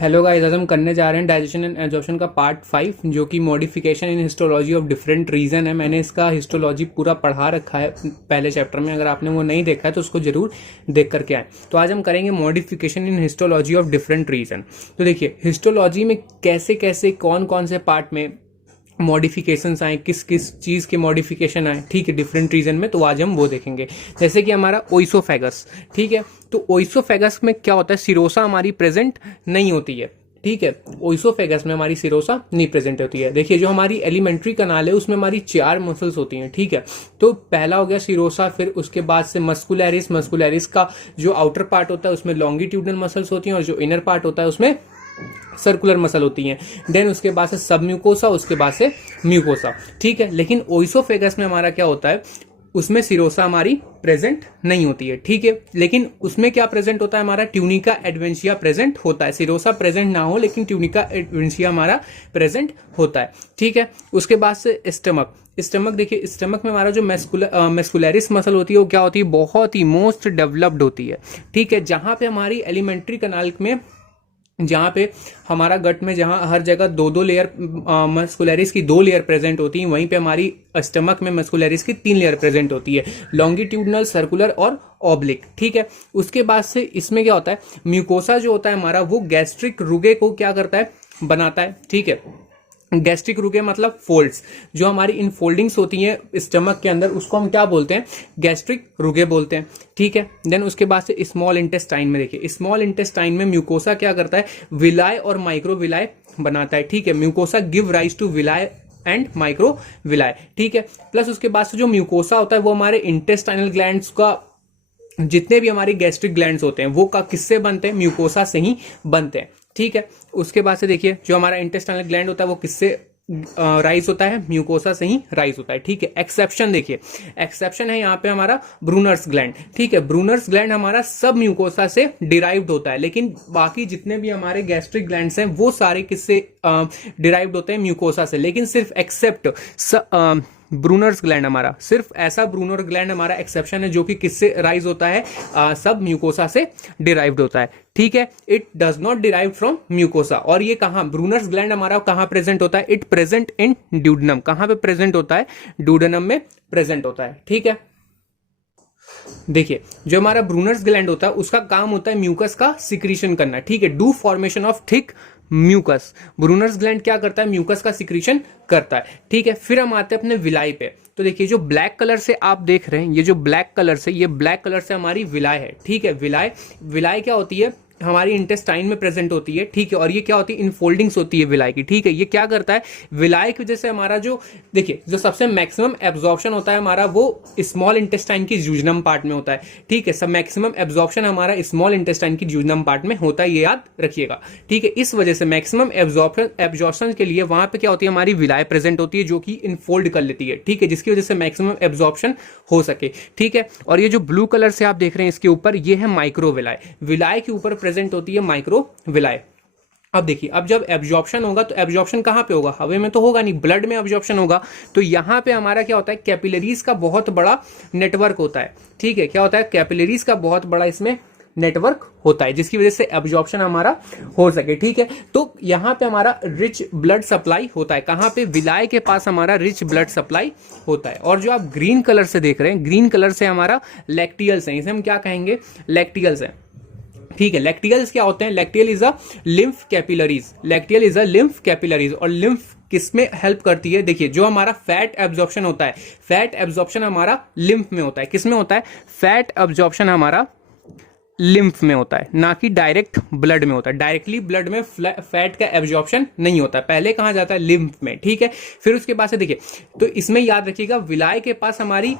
Hello guys, आज हम करने जा रहे हैं डाइजेशन एंड एब्जॉर्प्शन का पार्ट 5 जो कि modification in histology of different region है। मैंने इसका हिस्टोलॉजी पूरा पढ़ा रखा है पहले चैप्टर में। अगर आपने वो नहीं देखा है तो उसको जरूर देख करके आए। तो आज हम करेंगे modification in histology of different region. तो देखिए, हिस्टोलॉजी में कैसे कैसे कौन कौन से पार्ट में मॉडिफिकेशंस आए, किस किस चीज़ के मॉडिफिकेशन आए, ठीक है, डिफरेंट रीजन में। तो आज हम वो देखेंगे। जैसे कि हमारा ओइसोफेगस, ठीक है। तो ओइसोफेगस में क्या होता है, सिरोसा हमारी प्रेजेंट नहीं होती है, ठीक है। ओइसोफेगस में हमारी सिरोसा नहीं प्रेजेंट होती है। देखिए, जो हमारी एलिमेंट्री कनाल है उसमें हमारी 4 मसल्स होती हैं, ठीक है। तो पहला हो गया सिरोसा, फिर उसके बाद से मस्कुलैरिस। मस्कुलैरिस का जो आउटर पार्ट होता है उसमें लॉन्गिट्यूडनल मसल्स होती हैं और जो इनर पार्ट होता है उसमें सर्कुलर मसल होती हैं। देन उसके बाद से सब म्यूकोसा, उसके बाद से म्यूकोसा, ठीक है। लेकिन ओइसोफेगस में हमारा क्या होता है, उसमें सिरोसा हमारी प्रेजेंट नहीं होती है, ठीक है। लेकिन उसमें क्या प्रेजेंट होता है, हमारा ट्यूनिका एडवेंशिया प्रेजेंट होता है। सिरोसा प्रेजेंट ना हो लेकिन ट्यूनिका एडवेंशिया हमारा प्रेजेंट होता है, ठीक है। उसके बाद से स्टमक देखिए, स्टमक में हमारा जो मेस्कुलरिस मसल होती है वो क्या होती है, बहुत ही मोस्ट डेवलप्ड होती है, ठीक है। जहां पे हमारी एलिमेंट्री कनाल में, जहाँ पे हमारा गट में जहाँ हर जगह दो दो लेयर मस्कुलरिस की 2 लेयर प्रेजेंट होती है, वहीं पे हमारी स्टमक में मस्कुलरिस की 3 लेयर प्रेजेंट होती है, लॉन्गिट्यूडनल, सर्कुलर और ऑब्लिक, ठीक है। उसके बाद से इसमें क्या होता है, म्यूकोसा जो होता है हमारा वो गैस्ट्रिक रुगे को क्या करता है, बनाता है, ठीक है। गैस्ट्रिक रुगे मतलब फोल्ड्स, जो हमारी इनफोल्डिंग्स होती हैं स्टमक के अंदर, उसको हम क्या बोलते हैं, गैस्ट्रिक रुगे बोलते हैं, ठीक है। देन उसके बाद से स्मॉल इंटेस्टाइन में देखिए, स्मॉल इंटेस्टाइन में म्यूकोसा क्या करता है, विलाय और माइक्रो विलाय बनाता है, ठीक है। Mucosa give rise to villi and microvilli, ठीक है। प्लस उसके बाद से जो म्यूकोसा होता है वो हमारे इंटेस्टाइनल ग्लैंड्स का, जितने भी हमारे गैस्ट्रिक ग्लैंड्स होते हैं वो किससे बनते हैं, म्यूकोसा से ही बनते हैं, ठीक है। उसके बाद से देखिए, जो हमारा इंटेस्टाइनल ग्लैंड होता है वो किससे राइज होता है, म्यूकोसा से ही राइज होता है, ठीक है। एक्सेप्शन देखिए, एक्सेप्शन है यहाँ पे हमारा ब्रूनर्स ग्लैंड, ठीक है। ब्रूनर्स ग्लैंड हमारा सब म्यूकोसा से डिराइव्ड होता है, लेकिन बाकी जितने भी हमारे गैस्ट्रिक ग्लैंड्स हैं वो सारे किससे डिराइव्ड होते हैं, म्यूकोसा से। लेकिन सिर्फ एक्सेप्ट ब्रूनर्स ग्लैंड, हमारा सिर्फ ऐसा ब्रूनर ग्लैंड हमारा एक्सेप्शन है जो कि किससे राइज होता है, सब म्यूकोसा से डिराइव्ड होता है, ठीक है। It does not derive from mucosa. और ये कहां, ब्रूनर्स ग्लैंड हमारा कहां प्रेजेंट होता है, इट प्रेजेंट इन ड्यूडेनम। कहां पे प्रेजेंट होता है, ड्यूडेनम में प्रेजेंट होता है, ठीक है। देखिए, जो हमारा ब्रूनर्स ग्लैंड होता है उसका काम होता है म्यूकस का सिक्रीशन करना, ठीक है, do formation of thick mucus. Brunner's gland क्या करता है, म्यूकस का सिक्रीशन करता है, ठीक है। फिर हम आते हैं अपने विलाई पे। तो देखिए, जो ब्लैक कलर से आप देख रहे हैं, ये जो ब्लैक कलर से, ये ब्लैक कलर से हमारी विलाई है, ठीक है। विलाई क्या होती है, हमारी इंटेस्टाइन में प्रेजेंट होती है, ठीक है। और ये क्या होती है, इनफोल्डिंग्स होती है विलाई की, ठीक है। ये क्या करता है, विलाई की वजह से हमारा जो, देखिए, जो सबसे मैक्सिमम एब्जॉर्प्शन होता है हमारा वो स्मॉल इंटेस्टाइन की जूजनम पार्ट में होता है, ठीक है। सब मैक्सिमम एब्जॉर्प्शन हमारा स्मॉल इंटेस्टाइन की जूजनम पार्ट में होता है, ये याद रखिएगा, ठीक है। इस वजह से मैक्सिमम एब्जॉर्प्शन के लिए वहां पे क्या होती है, हमारी विलाई प्रेजेंट होती है जो कि इनफोल्ड कर लेती है, ठीक है, जिसकी वजह से मैक्सिमम एब्जॉर्प्शन हो सके, ठीक है। और ये जो ब्लू कलर से आप देख रहे हैं इसके ऊपर, ये है माइक्रोविलाई। विलाई के ऊपर प्रेजेंट होती है माइक्रोविलाई। अब देखिए, अब जब एब्जॉर्प्शन होगा तो एब्जॉर्प्शन कहां पे होगा, हवा में तो होगा नहीं, ब्लड में एब्जॉर्प्शन होगा। तो यहां पे हमारा क्या होता है, कैपिलरीज का बहुत बड़ा नेटवर्क होता है, ठीक है। क्या होता है, कैपिलरीज का बहुत बड़ा इसमें नेटवर्क होता है, जिसकी वजह से एब्जॉर्प्शन हमारा हो सके, ठीक है। तो यहां पे हमारा रिच ब्लड सप्लाई होता है, कहां पे, विलाय के पास हमारा रिच ब्लड सप्लाई होता है। और जो आप ग्रीन कलर से देख रहे हैं, ग्रीन कलर से हमारा लैक्टियल्स हैं, इसे हम क्या कहेंगे, लैक्टियल्स हैं, ठीक है। लैक्टियल्स क्या होते हैं, lacteal is a lymph capillaries, lacteal is a lymph capillaries. और लिम्फ किसमें हेल्प करती है, देखिए, जो हमारा फैट एब्जॉर्प्शन होता है, फैट एब्जॉर्प्शन हमारा लिम्फ में होता है, किसमें होता है, फैट एब्जॉर्प्शन हमारा लिम्फ में होता है, ना कि डायरेक्ट ब्लड में होता है। डायरेक्टली ब्लड में फैट का एब्जॉर्प्शन नहीं होता है, पहले कहां जाता है, लिम्फ में, ठीक है। फिर उसके बाद से देखिए, तो इसमें याद रखिएगा, विलाय के पास हमारी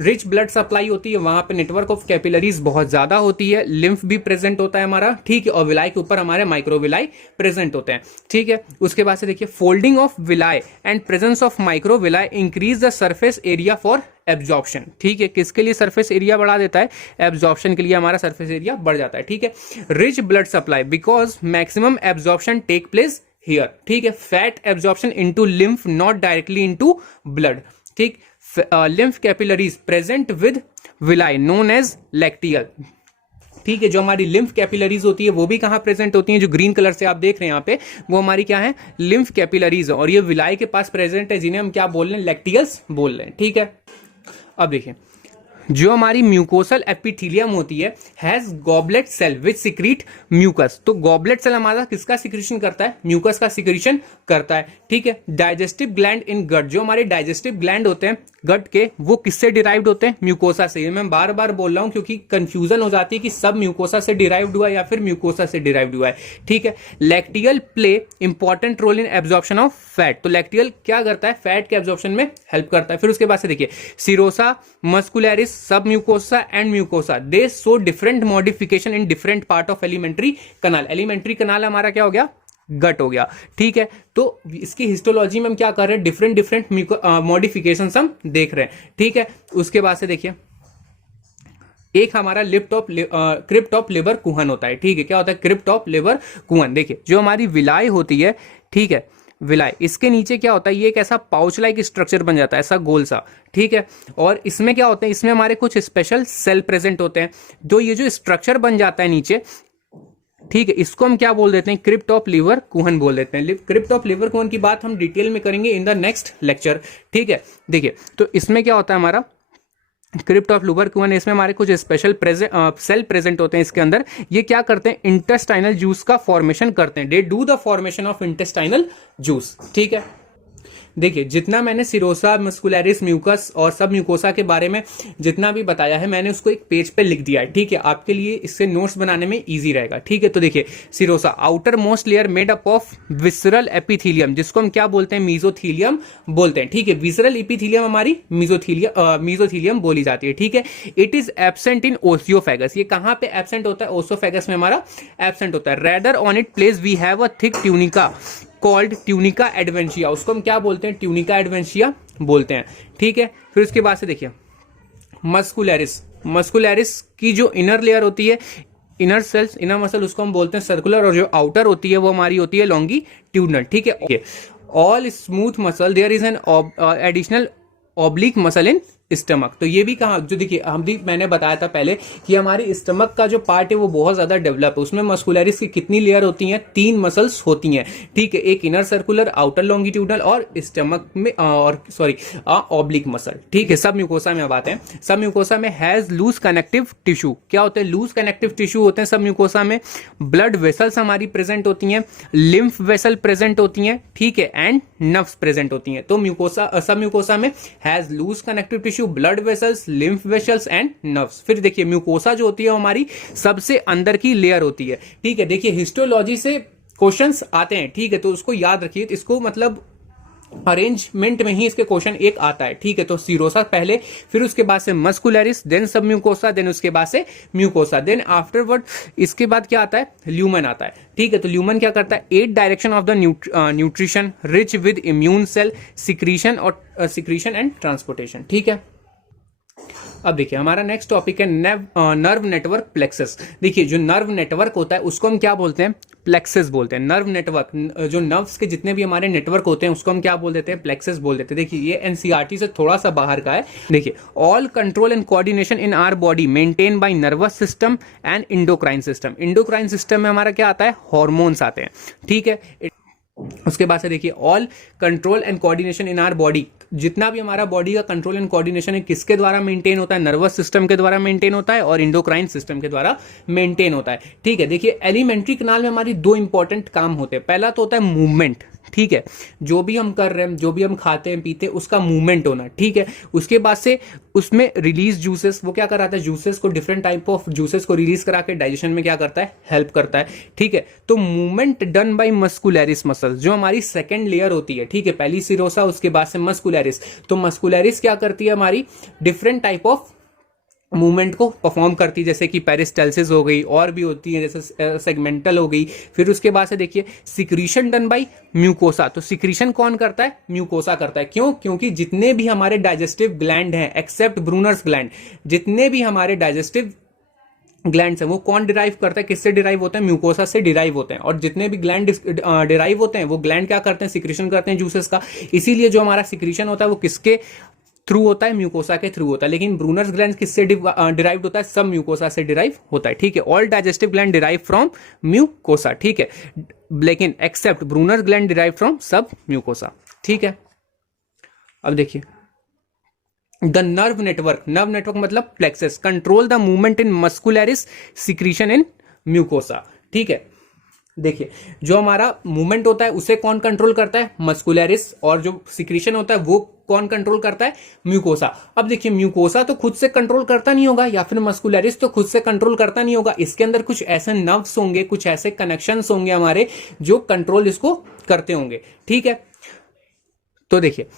रिच ब्लड सप्लाई होती है, वहां पे नेटवर्क ऑफ कैपिलरीज बहुत ज्यादा होती है, लिम्फ भी प्रेजेंट होता है हमारा, ठीक है। और विलाई के ऊपर हमारे माइक्रोविलाई प्रेजेंट होते हैं, ठीक है। उसके बाद से देखिए, folding of villi and presence of microvilli increase the surface area for absorption, ठीक है। किसके लिए सरफेस एरिया बढ़ा देता है, एब्जॉर्प्शन के लिए हमारा सरफेस एरिया बढ़ जाता है, ठीक है। Rich blood supply because maximum absorption take place here, ठीक है। Fat absorption into lymph, not directly into blood, ठीक। lymph capillaries present with villi known as lacteal, ठीक है। जो हमारी लिम्फ कैपिलरीज होती है वो भी कहाँ प्रेजेंट होती है, जो ग्रीन कलर से आप देख रहे हैं यहाँ पे, वो हमारी क्या है, लिम्फ कैपिलरीज, और ये विलाई के पास प्रेजेंट है, जिन्हें हम क्या बोल रहे हैं, लैक्टियल्स बोल रहे हैं, ठीक है। अब देखिए, जो हमारी म्यूकोसल एपिथेलियम होती है has goblet cell which secrete mucus. तो गॉबलेट सेल हमारा किसका सिक्रीशन करता है, म्यूकस का सिक्रीशन करता है, ठीक है। डाइजेस्टिव ग्लैंड इन गट, जो हमारे डाइजेस्टिव ग्लैंड होते हैं गट के, वो किससे डिराइव्ड होते हैं, म्यूकोसा से। ये मैं बार बार बोल रहा हूं क्योंकि कंफ्यूजन हो जाती है कि सब म्यूकोसा से डिराइव्ड हुआ है या फिर म्यूकोसा से डिराइव्ड हुआ है, ठीक है। Lacteal play important role in absorption of fat. तो लैक्टियल क्या करता है, फैट के एब्जॉर्प्शन में हेल्प करता है। फिर उसके बाद से देखिए, सिरोसा मस्कुलरिस, सब mucosa and mucosa, they show different modification in different part of elementary kanal. Elementary कनाल हमारा क्या हो गया, गट हो गया, ठीक है। तो इसकी हिस्टोलॉजी में हम क्या कर रहे हैं, डिफरेंट डिफरेंट मॉडिफिकेशंस हम देख रहे हैं, ठीक है। उसके बाद से देखिए, एक हमारा क्रिप्ट ऑफ लिबर कुहन होता है, ठीक है। क्या होता है, क्रिप्ट ऑफ लिबर कुहन। देखिए, जो हमारी विलाई होती है, ठीक है, विलाई, इसके नीचे क्या होता है, ये एक ऐसा पाउच लाइक स्ट्रक्चर बन जाता है, ऐसा गोल सा, ठीक है। और इसमें क्या होता है, इसमें हमारे कुछ स्पेशल सेल प्रेजेंट होते हैं, तो ये जो स्ट्रक्चर बन जाता है नीचे, ठीक है, इसको हम क्या बोल देते हैं, क्रिप्ट ऑफ लिवर कुहन बोल देते हैं। क्रिप्ट ऑफ लिवर कुहन की बात हम डिटेल में करेंगे इन द नेक्स्ट लेक्चर, ठीक है। देखिए, तो इसमें क्या होता है हमारा क्रिप्ट ऑफ लिवर कुहन, इसमें हमारे कुछ स्पेशल सेल प्रेजेंट होते हैं इसके अंदर। ये क्या करते हैं, इंटेस्टाइनल जूस का फॉर्मेशन करते हैं, they do the formation of intestinal juice, ठीक है। देखिए, जितना मैंने सिरोसा मस्कुलरिस म्यूकस और सब म्यूकोसा के बारे में जितना भी बताया है, मैंने उसको एक पेज पे लिख दिया है, ठीक है। आपके लिए इससे नोट्स बनाने में इजी रहेगा, ठीक है। तो देखिए, serosa outer most layer made up of visceral epithelium, जिसको हम क्या बोलते हैं, मीजोथीलियम बोलते हैं, ठीक है। विसरल एपिथेलियम हमारी मीजोथीलियम बोली जाती है, ठीक है। It is absent in ओसियोफेगस। ये कहां पे एब्सेंट होता है, ओसियोफेगस में हमारा एब्सेंट होता है। Rather on it place we have a thick tunica called tunica adventitia. उसको हम क्या बोलते हैं, ट्यूनिका एडवेंशिया बोलते हैं, ठीक है। फिर उसके बाद से देखिए, मस्कुलरिस की जो इनर लेयर होती है, इनर सेल्स, इनर मसल, उसको हम बोलते हैं सर्कुलर, और जो आउटर होती है वो हमारी होती है लॉन्गिट्यूडनल, ठीक है। All smooth muscle, there is an additional oblique muscle in stomach. तो ये भी कहा, जो देखिए, मैंने बताया था पहले कि हमारी स्टमक का जो पार्ट है वो बहुत ज्यादा डेवलप है। उसमें मस्कुलरिस की कितनी लेयर होती हैं, 3 मसल्स होती हैं, ठीक है। एक इनर सर्कुलर, आउटर लॉन्गिट्यूडनल, और स्टमक में ऑब्लिक मसल, ठीक है। सब म्यूकोसा में अब आते हैं। सब म्यूकोसा में हैज लूज कनेक्टिव टिश्यू। क्या होते हैं, लूज कनेक्टिव टिश्यू होते हैं सब म्यूकोसा में। ब्लड वेसल्स हमारी प्रेजेंट होती हैं, लिम्फ वेसल प्रेजेंट होती हैं, ठीक है, एंड नर्व्स प्रेजेंट होती हैं। तो म्यूकोसा, सब म्यूकोसा में has loose connective tissue, blood vessels, lymph vessels and nerves. फिर देखिए, म्यूकोसा जो होती है हमारी सबसे अंदर की लेयर होती है, ठीक है। देखिए, हिस्टोलॉजी से क्वेश्चंस आते हैं, ठीक है, तो उसको याद रखिए। इसको मतलब अरेंजमेंट में ही इसके क्वेश्चन एक आता है, ठीक है। तो सिरोसा पहले, फिर उसके बाद से मस्कुलरिस, देन सब म्यूकोसा, देन उसके बाद से म्यूकोसा, देन आफ्टरवर्ड इसके बाद क्या आता है, ल्यूमन आता है, ठीक है। तो ल्यूमन क्या करता है, 8 direction of the nutrition rich with immune cell secretion and transportation, ठीक है। अब देखिए, हमारा नेक्स्ट टॉपिक है नर्व नेटवर्क प्लेक्सस। देखिए, जो नर्व नेटवर्क होता है उसको हम क्या बोलते हैं, प्लेक्सस बोलते हैं। नर्व नेटवर्क, जो नर्व्स के जितने भी हमारे नेटवर्क होते हैं उसको हम क्या बोल देते हैं, प्लेक्सस बोल देते हैं। देखिए, ये एनसीईआरटी से थोड़ा सा बाहर का है। देखिए, all control and coordination in our body maintain by nervous system and endocrine system. Endocrine system में हमारा क्या आता है, हॉर्मोन्स आते हैं, ठीक है। उसके बाद से देखिए, all control and coordination in our body, जितना भी हमारा बॉडी का कंट्रोल एंड कोऑर्डिनेशन है किसके द्वारा मेंटेन होता है, नर्वस सिस्टम के द्वारा मेंटेन होता है और इंडोक्राइन सिस्टम के द्वारा मेंटेन होता है, ठीक है। देखिए, एलिमेंट्री कनाल में हमारी 2 इंपॉर्टेंट काम होते हैं। पहला तो होता है मूवमेंट, ठीक है, जो भी हम कर रहे हैं, जो भी हम खाते हैं पीते हैं, उसका मूवमेंट होना, ठीक है। उसके बाद से उसमें रिलीज जूसेस, वो क्या कराता है, जूसेस को, डिफरेंट टाइप ऑफ जूसेस को रिलीज करा के डाइजेशन में क्या करता है, हेल्प करता है, ठीक है। तो movement done by muscularis muscle, जो हमारी सेकेंड लेयर होती है, ठीक है, पहली सिरोसा, उसके बाद से मस्कुलरिस। तो मस्कुलरिस क्या करती है, हमारी डिफरेंट टाइप ऑफ मूवमेंट को परफॉर्म करती है, जैसे कि पेरिस्टाल्सिस हो गई, और भी होती है, जैसे सेगमेंटल हो गई। फिर उसके बाद से देखिए, सिक्रीशन डन बाय म्यूकोसा। तो सिक्रीशन कौन करता है, म्यूकोसा करता है। क्यों, क्योंकि जितने भी हमारे डाइजेस्टिव ग्लैंड हैं एक्सेप्ट ब्रूनर्स ग्लैंड, जितने भी हमारे डाइजेस्टिव ग्लैंड्स हैं वो कौन डिराइव करता है, किससे डिराइव होते हैं, म्यूकोसा से डिराइव होते हैं। और जितने भी ग्लैंड डिराइव होते हैं वो ग्लैंड क्या करते हैं, सिक्रीशन करते हैं जूसेस का। इसीलिए जो हमारा सिक्रीशन होता है वो किसके थ्रू होता है, म्यूकोसा के थ्रू होता है, लेकिन ब्रूनर्स ग्लैंड किससे डिराइव्ड होता है? सब म्यूकोसा से डिराइव होता है, ठीक है। All digestive gland derive from mucosa, ठीक है, लेकिन except Brunner's gland derive from sub mucosa, ठीक है। अब देखिए द नर्व नेटवर्क मतलब plexus control the movement in muscularis secretion in mucosa, ठीक है। देखिए जो हमारा मूवमेंट होता है उसे कौन कंट्रोल करता है? मस्कुलरिस, और जो सिक्रीशन होता है वो कौन कंट्रोल करता है? म्यूकोसा। अब देखिए म्यूकोसा तो खुद से कंट्रोल करता नहीं होगा, या फिर मस्कुलरिस तो खुद से कंट्रोल करता नहीं होगा, इसके अंदर कुछ ऐसे नर्व्स होंगे, कुछ ऐसे कनेक्शंस होंगे हमारे जो कंट्रोल इसको करते होंगे, ठीक है। तो देखिए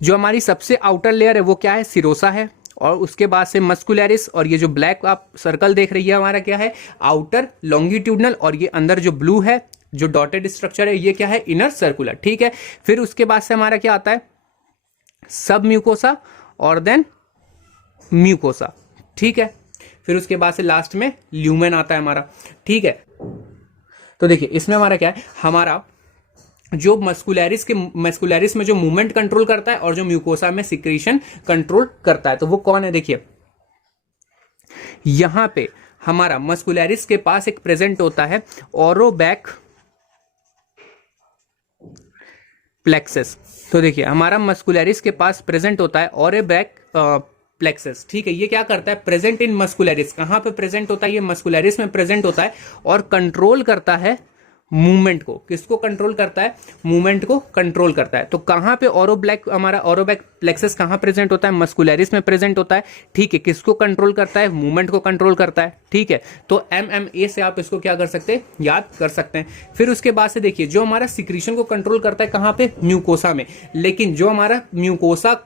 जो हमारी सबसे आउटर लेयर है वो क्या है? सिरोसा है, और उसके बाद से मस्कुलरिस, और ये जो ब्लैक आप सर्कल देख रही है हमारा क्या है? आउटर लॉन्गिट्यूडनल, और ये अंदर जो ब्लू है जो डॉटेड स्ट्रक्चर है ये क्या है? इनर सर्कुलर, ठीक है। फिर उसके बाद से हमारा क्या आता है? सब म्यूकोसा और देन म्यूकोसा, ठीक है। फिर उसके बाद से लास्ट में ल्यूमेन आता है हमारा, ठीक है। तो देखिए इसमें हमारा क्या है? हमारा जो मस्कुलरिस में जो मूवमेंट कंट्रोल करता है और जो म्यूकोसा में सिक्रीशन कंट्रोल करता है, तो वो कौन है? देखिए यहां पे हमारा मस्कुलरिस के पास एक प्रेजेंट होता है ओरोबैक प्लेक्सस। तो देखिए हमारा मस्कुलरिस के पास प्रेजेंट होता है ओरोबैक प्लेक्सस, ठीक है। ये क्या करता है? Present in muscularis. कहां पे प्रेजेंट होता है? ये मस्कुलरिस में प्रेजेंट होता है और कंट्रोल करता है मूवमेंट को। किसको कंट्रोल करता है? मूवमेंट को कंट्रोल करता है। तो कहां पे हमारा ओरोबैक प्लेक्सस कहां प्रेजेंट होता है? मस्कुलरिस में प्रेजेंट होता है, ठीक है। किसको कंट्रोल करता है? मूवमेंट को कंट्रोल करता है, ठीक है। तो MMA से आप इसको क्या कर सकते हैं? याद कर सकते हैं। फिर उसके बाद से देखिए जो हमारा सिक्रीशन को कंट्रोल करता है कहां पे? म्यूकोसा में। लेकिन जो हमारा म्यूकोसा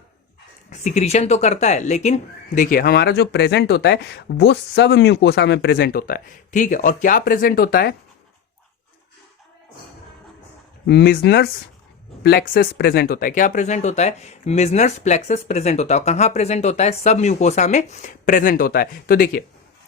सिक्रीशन तो करता है, लेकिन देखिए हमारा जो प्रेजेंट होता है वो सब म्यूकोसा में प्रेजेंट होता है, ठीक है। और क्या प्रेजेंट होता है? मिजनर्स प्लेक्सस प्रेजेंट होता है। क्या प्रेजेंट होता है? मिजनर्स प्लेक्सस प्रेजेंट होता है। कहां प्रेजेंट होता है? सब म्यूकोसा में प्रेजेंट होता है। तो देखिए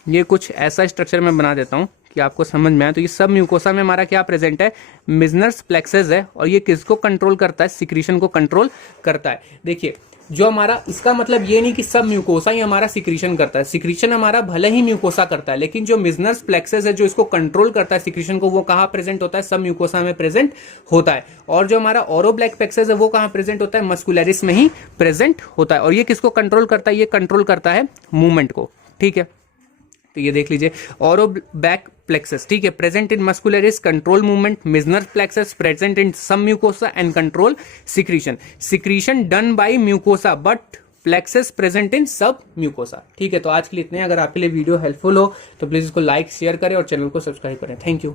ये कुछ ऐसा स्ट्रक्चर मैं बना देता हूं कि आपको समझ में आए। तो ये सब म्यूकोसा में हमारा क्या प्रेजेंट है? मिजनर्स प्लेक्सस है, और ये किसको कंट्रोल करता है? सिक्रीशन को कंट्रोल करता है। देखिए जो हमारा, इसका मतलब ये नहीं कि सब म्यूकोसा ही हमारा सिक्रीशन करता है। सिक्रीशन हमारा भले ही म्यूकोसा करता है, लेकिन जो मिजनर्स प्लेक्सस है जो इसको कंट्रोल करता है सिक्रीशन को, वो कहां प्रेजेंट होता है? सब म्यूकोसा में प्रेजेंट होता है। और जो हमारा ओरोब्लैक प्लेक्सस है वो कहां प्रेजेंट होता है? मस्कुलरिस में ही प्रेजेंट होता है। और ये किसको कंट्रोल करता है? ये कंट्रोल करता है मूवमेंट को, ठीक है। तो ये देख लीजिए ओरोबैक प्लेक्सस, ठीक है, present in muscularis, control movement. Meissner plexus present in sub mucosa and control secretion done by mucosa but plexus present in sub mucosa, ठीक है। तो आज के लिए इतने। अगर आपके लिए वीडियो हेल्पफुल हो तो प्लीज इसको लाइक शेयर करें और चैनल को सब्सक्राइब करें। Thank you.